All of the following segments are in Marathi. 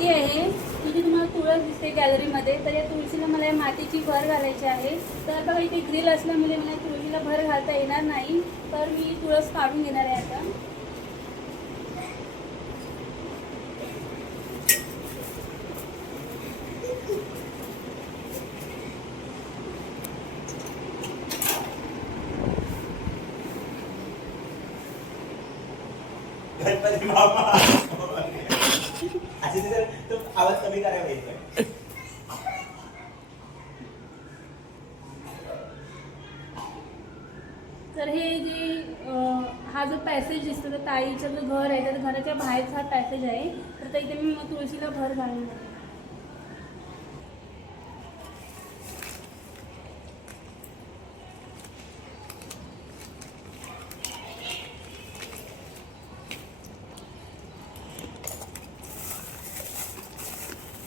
माती आहे तुझी, तुम्हाला तुळस दिसते गॅलरीमध्ये, तर या तुळशीला मला या मातीची भर घालायची आहे. तर बघा इथे ग्रिल असल्यामुळे मला तुळशीला भर घालता येणार नाही, तर मी तुळस काढून घेणार आहे आता. गणपती बाप्पा असे तर तो आवाज कमी करायला पाहिजे. तर हे जे हा जो पॅसेज दिसतो तर ताईचं जो घर आहे तर घराच्या बाहेरचा हा पॅसेज आहे. तर इथे मी तुळशीला भर घालून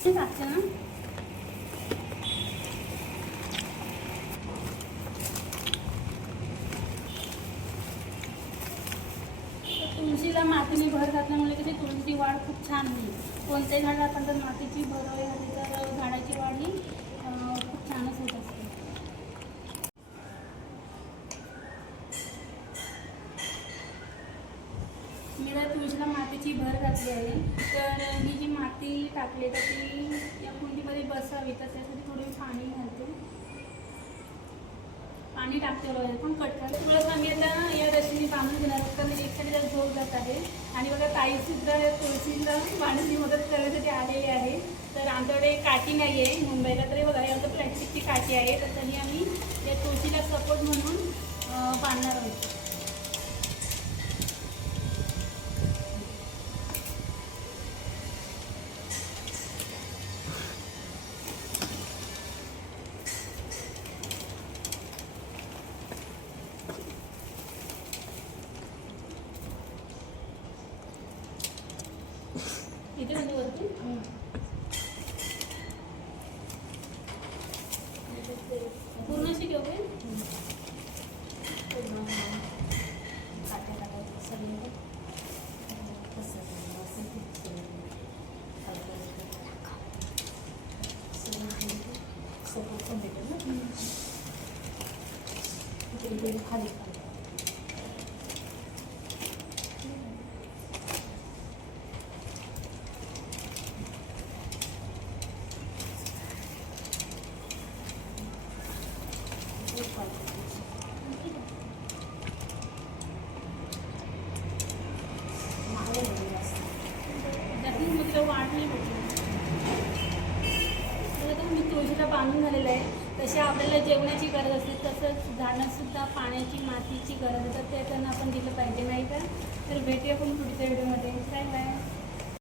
टाकते ना. तुळशीला मातीने भर घातल्यामुळे कशी तुळशीची वाढ खूप छान होईल. कोणत्याही झाडाला आपण जर मातीची भर वगैरे घातली तर झाडाची वाढ ही खूप छानच होत असते. मी जर तुळशीला मातीची भर घातली आहे, तर ही जी माती टाकली तर ती या कुंडीमध्ये बसावी, तर त्यासाठी थोडे पाणी घालते. पाणी टाकते वगैरे पण कट करते. तुळस आम्ही आता या रशीने बांधून घेणार आहोत, कारण एकट्याने त्यात झोप जात आहे. आणि बघा ताई सुद्धा तुळशीला बांधण्याची मदत करण्यासाठी आलेली आहे. तर आमच्याकडे काठी नाही आहे मुंबईला, तरी बघा आमचं प्लॅस्टिकची काठी आहे, तर त्यांनी आम्ही या तुळशीला सपोर्ट म्हणून बांधणार आहोत. इथे म्हणजे वरती पूर्ण अशी घेऊ काय? खाली वाट नाही भेटली. मी तुळशीला बांधून झालेलं आहे. तशी आपल्याला जेवणाची गरज असते, तसंच झाडांसुद्धा पाण्याची मातीची गरज आहे, तर ते त्यांना आपण दिलं पाहिजे नाही का. तर भेटूया पण पुढच्या व्हिडिओ.